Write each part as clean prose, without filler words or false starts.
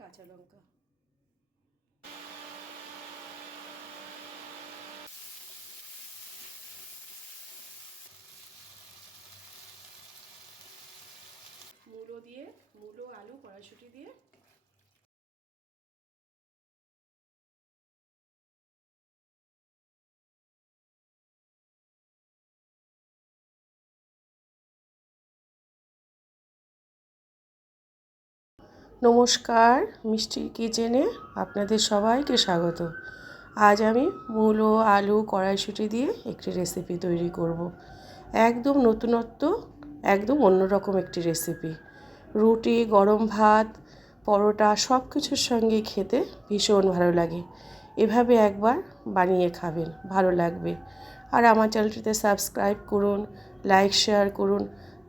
কাঁচা লঙ্কা। মূলো আলু কড়াইশুঁটি দিয়ে নমস্কার, মিষ্টির কিচেনে আপনাদের সবাইকে স্বাগত। আজ আমি মূলো আলু কড়াইশুঁটি দিয়ে একটি রেসিপি তৈরি করব। একদম নতুনত্ব, একদম অন্যরকম একটি রেসিপি। রুটি, গরম ভাত, পরোটা সব কিছুর সঙ্গে খেতে ভীষণ ভালো লাগে। এভাবে একবার বানিয়ে খাবেন, ভালো লাগবে। আর আমার চ্যানেলটিতে সাবস্ক্রাইব করুন, লাইক শেয়ার করুন,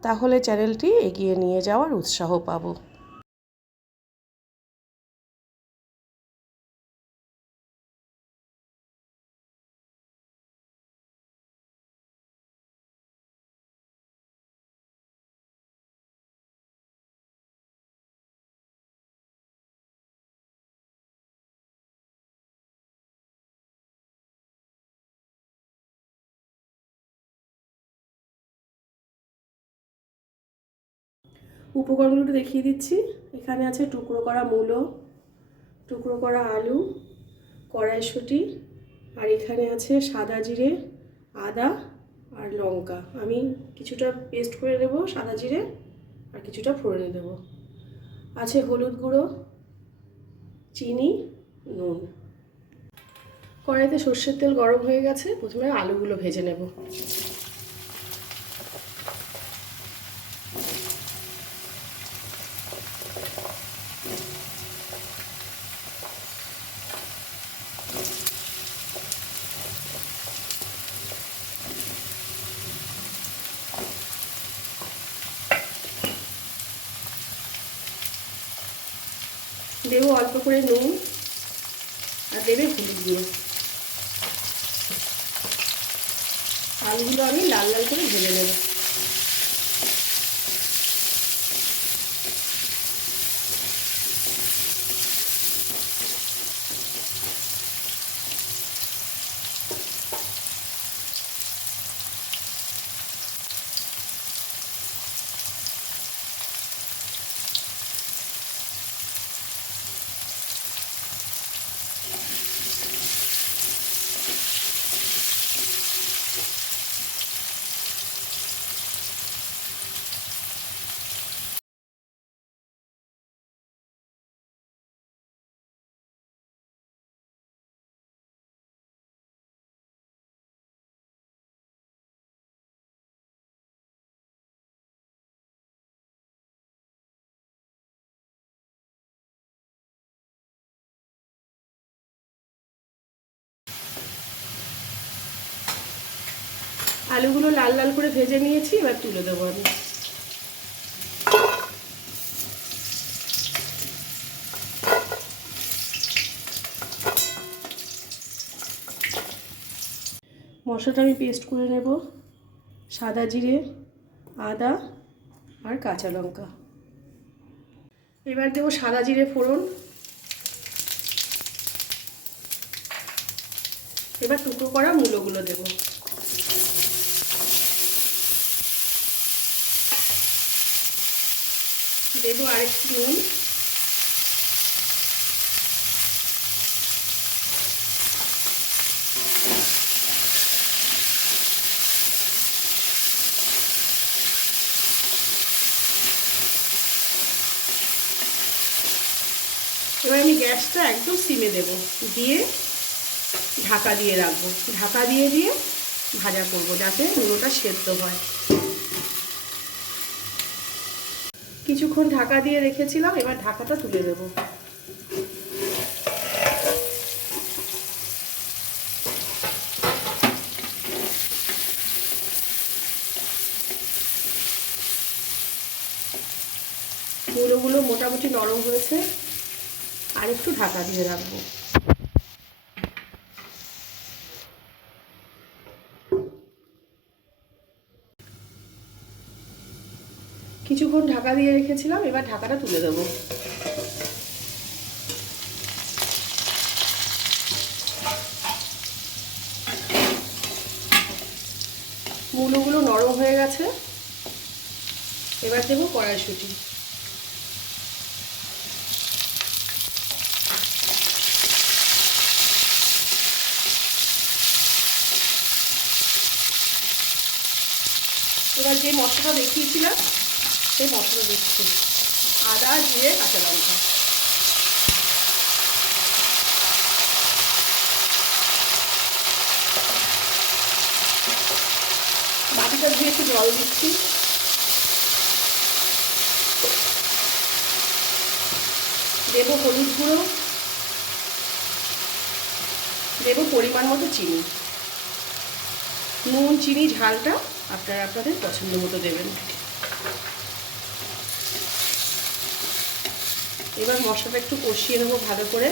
তাহলে চ্যানেলটি এগিয়ে নিয়ে যাওয়ার উৎসাহ পাবো। উপকরণগুলো একটু দেখিয়ে দিচ্ছি। এখানে আছে টুকরো করা মূলো, টুকরো করা আলু, কড়াইশুঁটি, আর এখানে আছে সাদা জিরে, আদা আর লঙ্কা। আমি কিছুটা পেস্ট করে দেবো সাদা জিরে, আর কিছুটা ফোড়নে দেবো। আছে হলুদ গুঁড়ো, চিনি, নুন। কড়াইতে সর্ষের তেল গরম হয়ে গেছে, প্রথমে আলুগুলো ভেজে নেব। দেবো অল্প করে নুন, আর দেবে হলুদ গুঁড়ো। আলুগুলো আমি লাল লাল করে ভেজে নেব। আলুগুলো লাল লাল করে ভেজে নিয়েছি, এবার তুলে দেবো আমি। মশলাটা আমি পেস্ট করে নেব। সাদা জিরে, আদা আর কাঁচা লঙ্কা। এবার দেবো সাদা জিরে ফোড়ন। এবার টুকরো করা মূলোগুলো দেবো। দেবো আরেকটু নুন, এবার আমি গ্যাসটা একদম সিমে দেব, দিয়ে ঢাকা দিয়ে রাখবো। ঢাকা দিয়ে দিয়ে ভাজা করব, যাতে মূলোটা সেদ্ধ হয়। কিছুক্ষণ ঢাকা দিয়ে রেখেছিলাম, এবার ঢাকাটা তুলে দেব। মূলোগুলো মোটামুটি নরম হয়েছে, আর একটু ঢাকা দিয়ে রাখবো। কিছুক্ষণ ঢাকা দিয়ে রেখেছিলাম, এবার ঢাকাটা তুলে দেবো। মূলোগুলো নরম হয়ে গেছে, এবার দেবো কড়াইশুঁটি। এবার যে মশলাটা দেখিয়েছিলাম সেই মশলা দিচ্ছি, আদা, জিরে, কাঁচা লঙ্কা। বাটিটা দিয়ে একটু জল দিচ্ছি। দেবো হলুদ গুঁড়ো, দেবো পরিমাণ মতো চিনি। নুন চিনি ঝালটা আপনারা আপনাদের পছন্দ মতো দেবেন। এবার মশলাটা একটু কষিয়ে নেবো ভালো করে।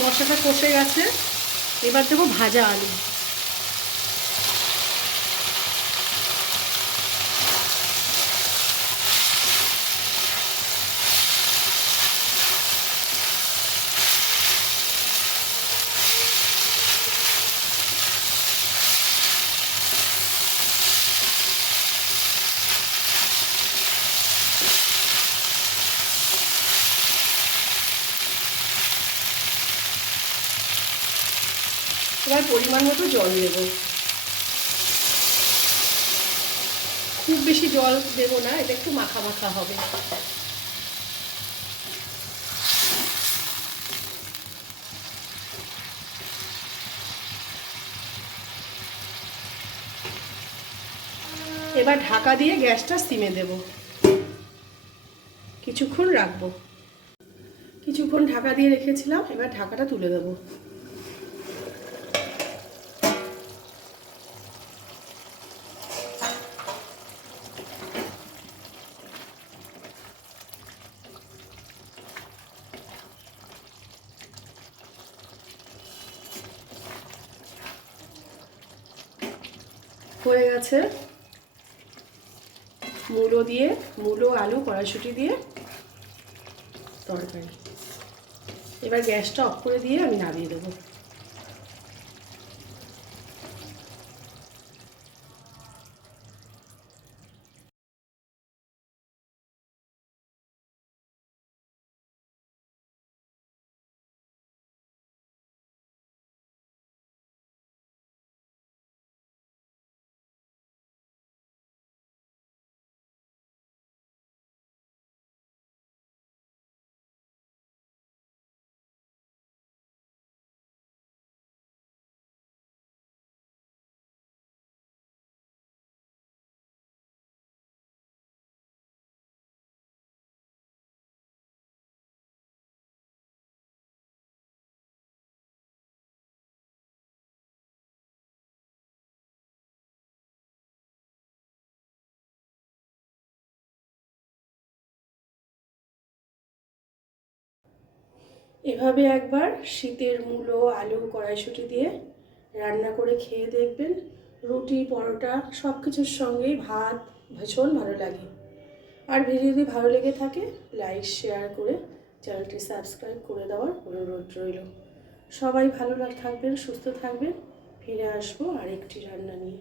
মশলাটা কষে গেছে, এবার দেবো ভাজা আলু। এবার পরিমাণ মতো জল দেব। খুব বেশি জল দেব না, এটা একটু মাখা মাখা হবে। এবার ঢাকা দিয়ে গ্যাসটা সিমে দেব, কিছুক্ষণ রাখবো। কিছুক্ষণ ঢাকা দিয়ে রেখেছিলাম, এবার ঢাকাটা তুলে দেবো। হয়ে গেছে মূলো আলু কড়াইশুঁটি দিয়ে তরকারি। এবার গ্যাসটা অফ করে দিয়ে আমি নামিয়ে দেবো। এভাবে একবার শীতের মূলো আলু কড়াইশুঁটি দিয়ে রান্না করে খেয়ে দেখবেন, রুটি পরোটা সব কিছুর সঙ্গেই ভাত ভীষণ ভালো লাগে। আর ভিডিও যদি ভালো লেগে থাকে লাইক শেয়ার করে চ্যানেলটি সাবস্ক্রাইব করে দেওয়ার অনুরোধ রইল। সবাই ভালো থাকবেন, সুস্থ থাকবেন। ফিরে আসবো আরেকটি রান্না নিয়ে।